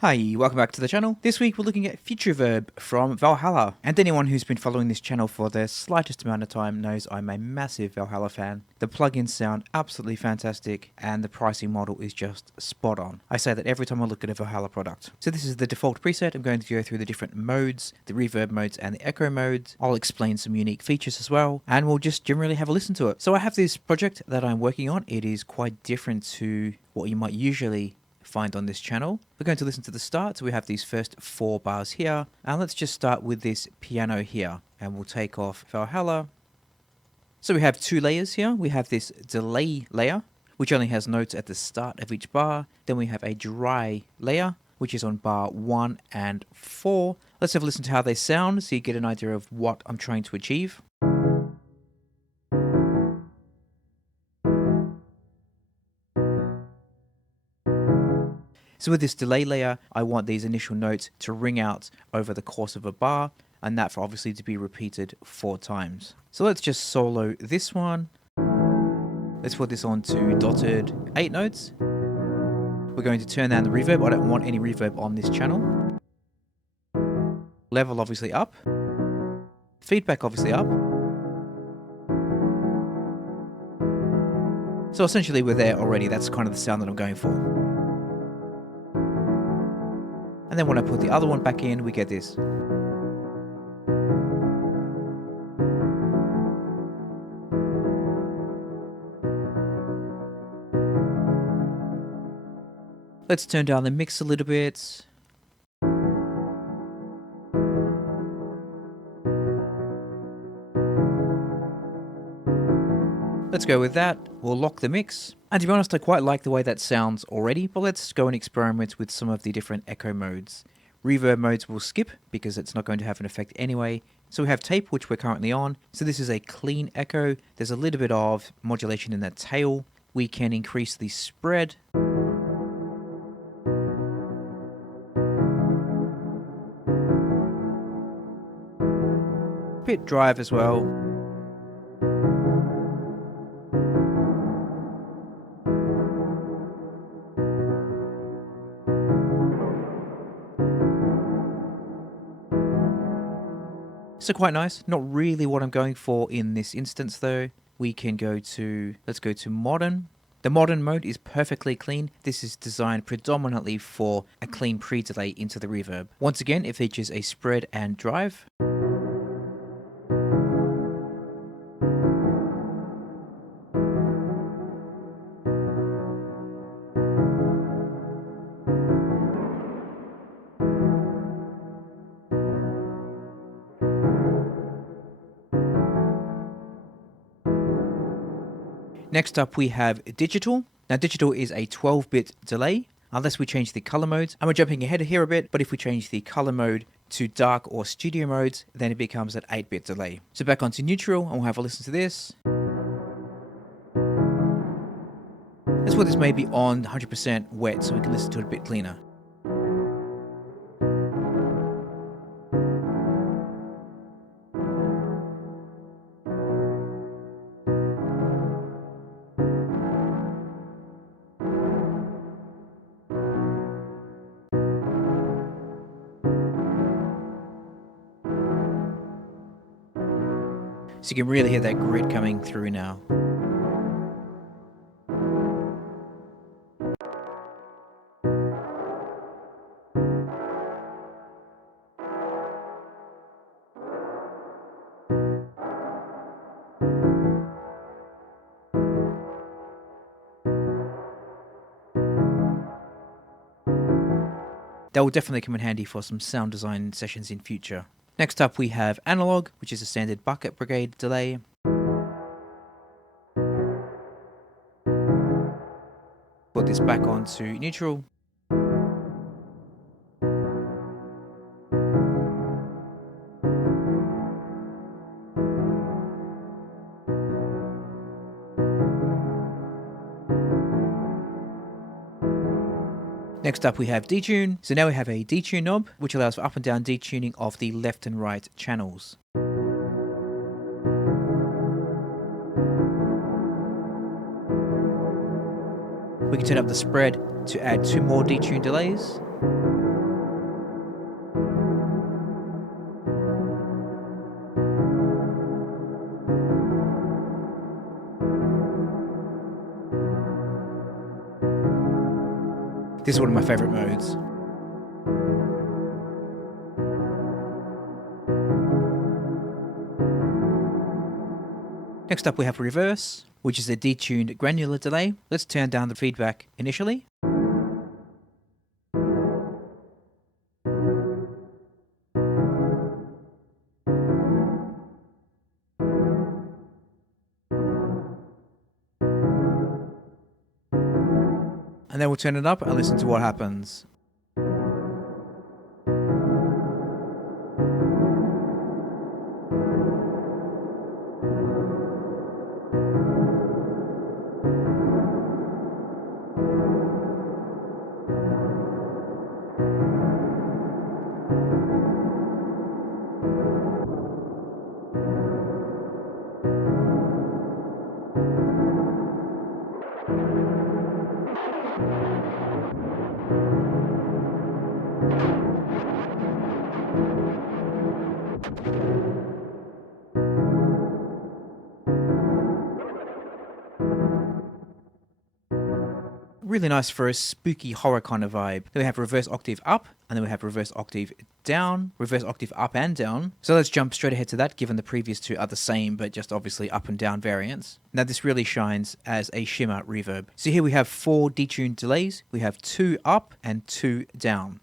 Hi, welcome back to the channel. This week we're looking at FutureVerb from Valhalla. And anyone who's been following this channel for the slightest amount of time knows I'm a massive Valhalla fan. The plugins sound absolutely fantastic and the pricing model is just spot on. I say that every time I look at a Valhalla product. So this is the default preset. I'm going to go through the different modes, the reverb modes and the echo modes. I'll explain some unique features as well, and we'll just generally have a listen to it. So I have this project that I'm working on. It is quite different to what you might usually find on this channel. We're going to listen to the start. So we have these first 4 bars here, and let's just start with this piano here, and we'll take off Valhalla. So we have 2 layers here. We have this delay layer, which only has notes at the start of each bar. Then we have a dry layer, which is on bar 1 and 4. Let's have a listen to how they sound so you get an idea of what I'm trying to achieve. So with this delay layer, I want these initial notes to ring out over the course of a bar, and that for obviously to be repeated 4 times. So let's just solo this one. Let's put this on to dotted 8 notes. We're going to turn down the reverb. I don't want any reverb on this channel. Level obviously up. Feedback obviously up. So essentially we're there already. That's kind of the sound that I'm going for. And then when I put the other one back in, we get this. Let's turn down the mix a little bit. Let's go with that. We'll lock the mix. And to be honest, I quite like the way that sounds already, but let's go and experiment with some of the different echo modes. Reverb modes we'll skip because it's not going to have an effect anyway. So we have tape, which we're currently on. So this is a clean echo. There's a little bit of modulation in that tail. We can increase the spread. Bit drive as well. So quite nice. Not really what I'm going for in this instance though. We can go to, let's go to modern. The modern mode is perfectly clean. This is designed predominantly for a clean pre-delay into the reverb. Once again, it features a spread and drive. Next up we have digital. Now digital is a 12-bit delay, unless we change the color modes. And we're jumping ahead here a bit, but if we change the color mode to dark or studio modes, then it becomes an 8-bit delay. So back onto neutral, and we'll have a listen to this. Let's put this maybe on 100% wet so we can listen to it a bit cleaner. So you can really hear that grit coming through now. That will definitely come in handy for some sound design sessions in future. Next up we have analog, which is a standard bucket brigade delay. Put this back onto neutral. Next up we have detune. So now we have a detune knob, which allows for up and down detuning of the left and right channels. We can turn up the spread to add 2 more detune delays. This is one of my favorite modes. Next up we have reverse, which is a detuned granular delay. Let's turn down the feedback initially. And then we'll turn it up and listen to what happens. Really nice for a spooky horror kind of vibe. Then we have reverse octave up, and then we have reverse octave down, reverse octave up and down. So let's jump straight ahead to that, given the previous two are the same, but just obviously up and down variants. Now this really shines as a shimmer reverb. So here we have 4 detuned delays. We have 2 up and 2 down.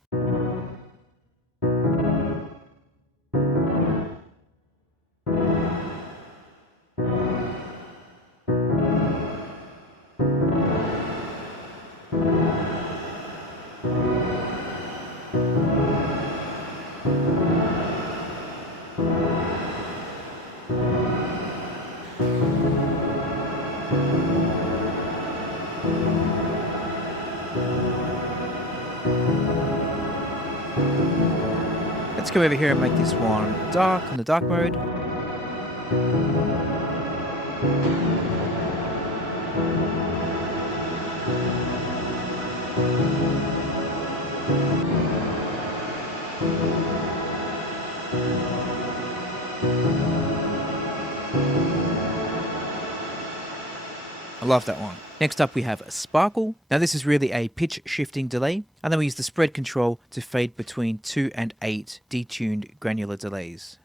Let's go over here and make this one dark on the dark mode. I love that one. Next up we have Sparkle. Now this is really a pitch shifting delay, and then we use the spread control to fade between 2 and 8 detuned granular delays.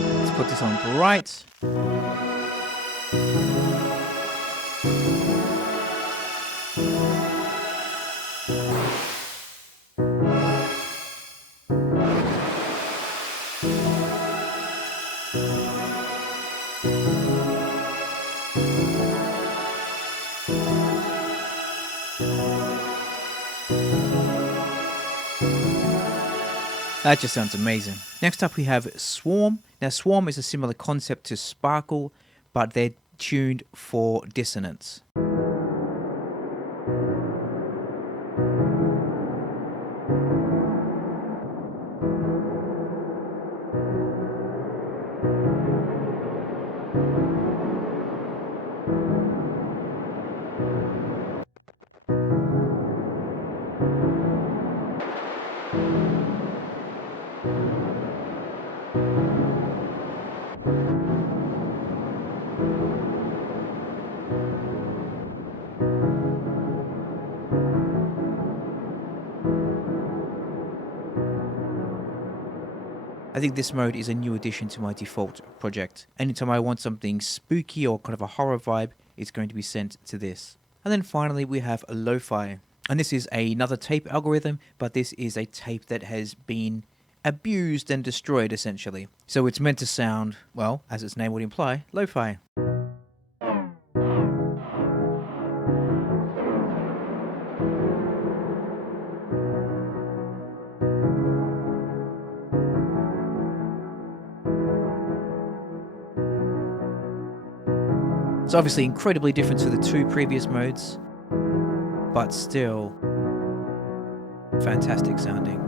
Let's put this on bright. That just sounds amazing. Next up we have Swarm. Now Swarm is a similar concept to Sparkle, but they're tuned for dissonance. I think this mode is a new addition to my default project. Anytime I want something spooky or kind of a horror vibe, it's going to be sent to this. And then finally we have a lo-fi. And this is another tape algorithm, but this is a tape that has been abused and destroyed essentially. So it's meant to sound, well, as its name would imply, lo-fi. It's obviously incredibly different to the 2 previous modes, but still fantastic sounding.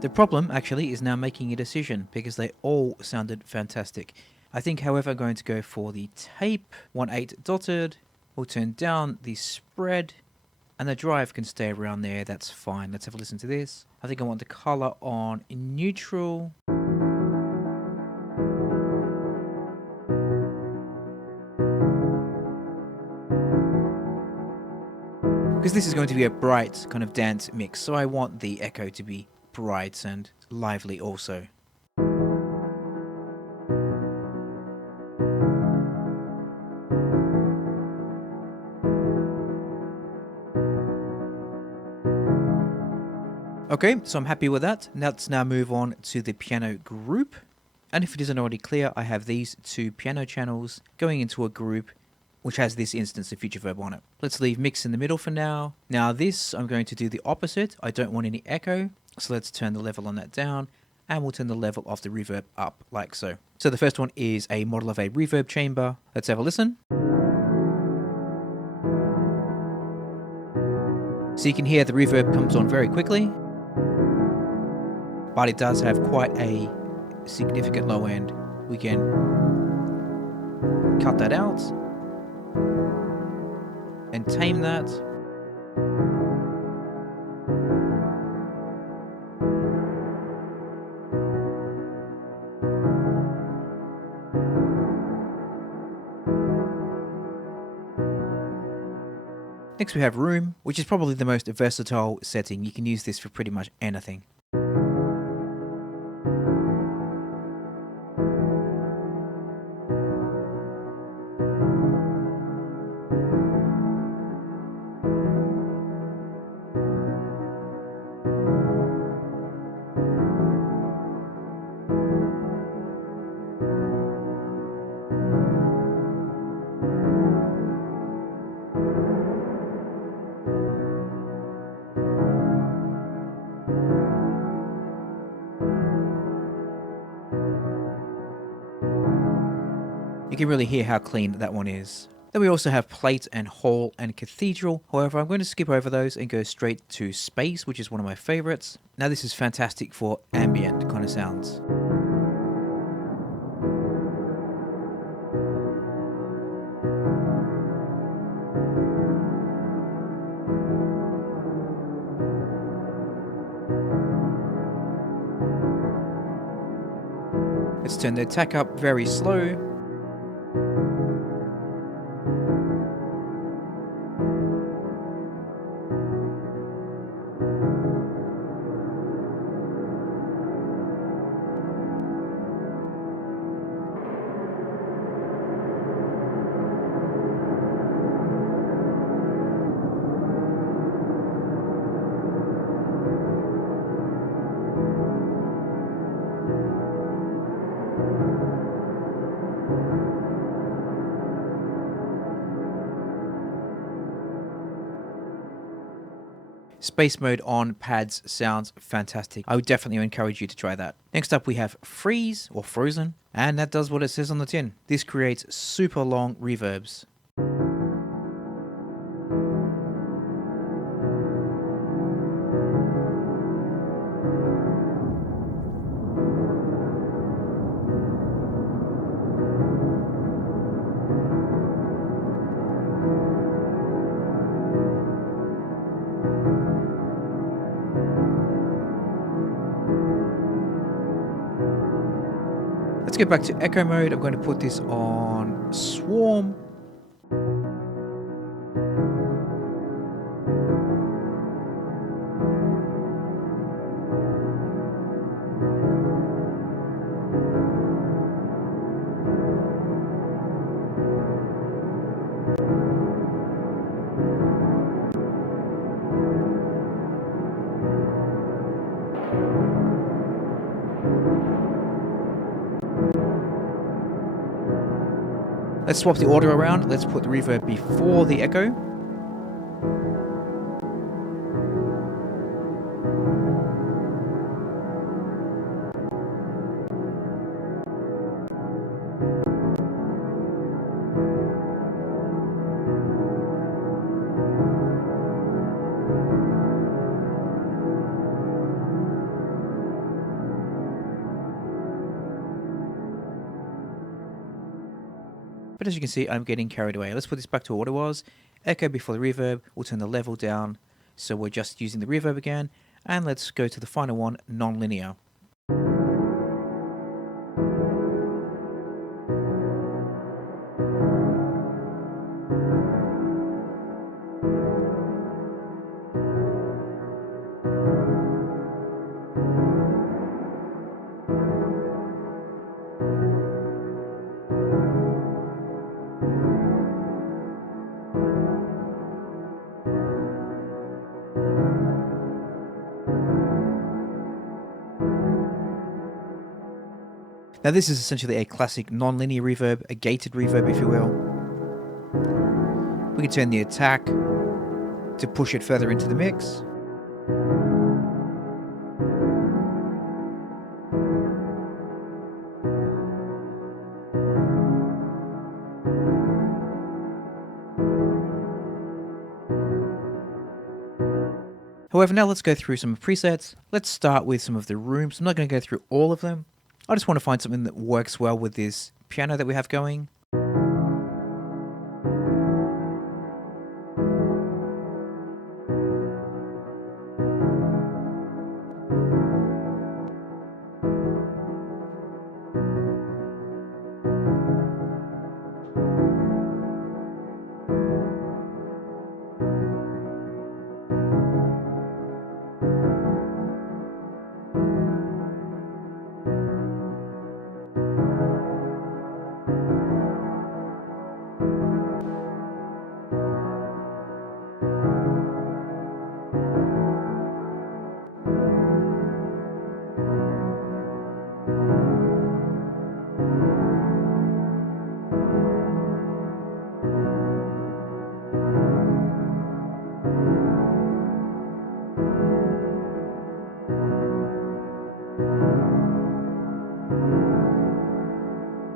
The problem actually is now making a decision because they all sounded fantastic. I think, however, I'm going to go for the tape, 1/8 dotted. We'll turn down the spread, and the drive can stay around there. That's fine. Let's have a listen to this. I think I want the color on neutral. Because this is going to be a bright kind of dance mix, so I want the echo to be bright and lively also. Okay, so I'm happy with that. Let's now move on to the piano group. And if it isn't already clear, I have these two piano channels going into a group which has this instance of FutureVerb on it. Let's leave mix in the middle for now. Now this, I'm going to do the opposite. I don't want any echo, so let's turn the level on that down, and we'll turn the level of the reverb up, like so. So the first one is a model of a reverb chamber. Let's have a listen. So you can hear the reverb comes on very quickly, but it does have quite a significant low end. We can cut that out and tame that. Next we have room, which is probably the most versatile setting. You can use this for pretty much anything. You can really hear how clean that one is. Then we also have plate and hall and cathedral. However, I'm going to skip over those and go straight to space, which is one of my favorites. Now this is fantastic for ambient kind of sounds. Let's turn the attack up very slow. Space mode on pads sounds fantastic. I would definitely encourage you to try that. Next up we have freeze or frozen, and that does what it says on the tin. This creates super long reverbs. Let's get back to echo mode. I'm going to put this on swarm. Let's swap the order around. Let's put the reverb before the echo. But as you can see, I'm getting carried away. Let's put this back to what it was. Echo before the reverb. We'll turn the level down, so we're just using the reverb again. And let's go to the final one, non-linear. Now this is essentially a classic non-linear reverb, a gated reverb if you will. We can turn the attack to push it further into the mix. However, now let's go through some presets. Let's start with some of the rooms. I'm not going to go through all of them. I just want to find something that works well with this piano that we have going.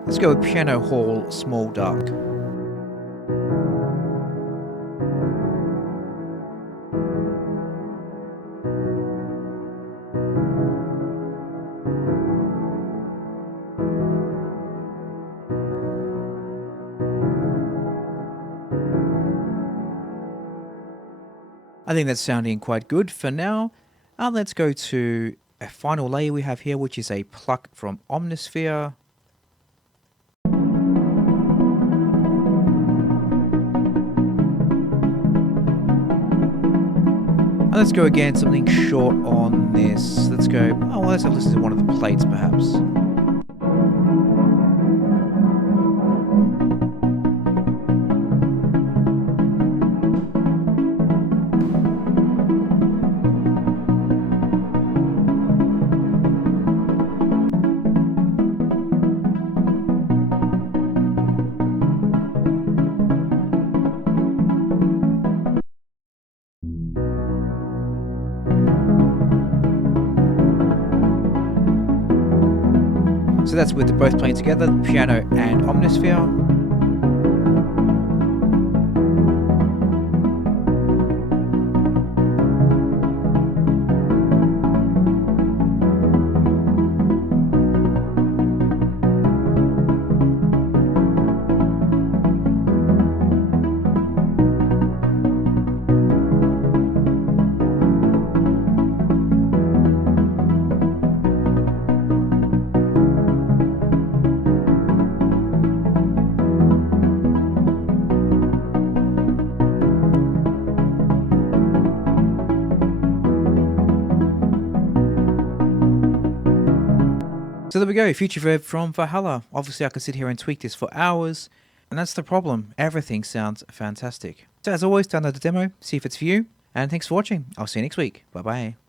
Let's go with Piano Hall, Small Dark. I think that's sounding quite good for now. Let's go to a final layer we have here, which is a pluck from Omnisphere. And let's go again, something short on this. Let's go, oh, well, let's have listen to one of the plates perhaps. So that's with both playing together, the piano and Omnisphere. So there we go, FutureVerb from Valhalla. Obviously I could sit here and tweak this for hours, and that's the problem. Everything sounds fantastic. So as always, download the demo, see if it's for you, and thanks for watching. I'll see you next week. Bye bye.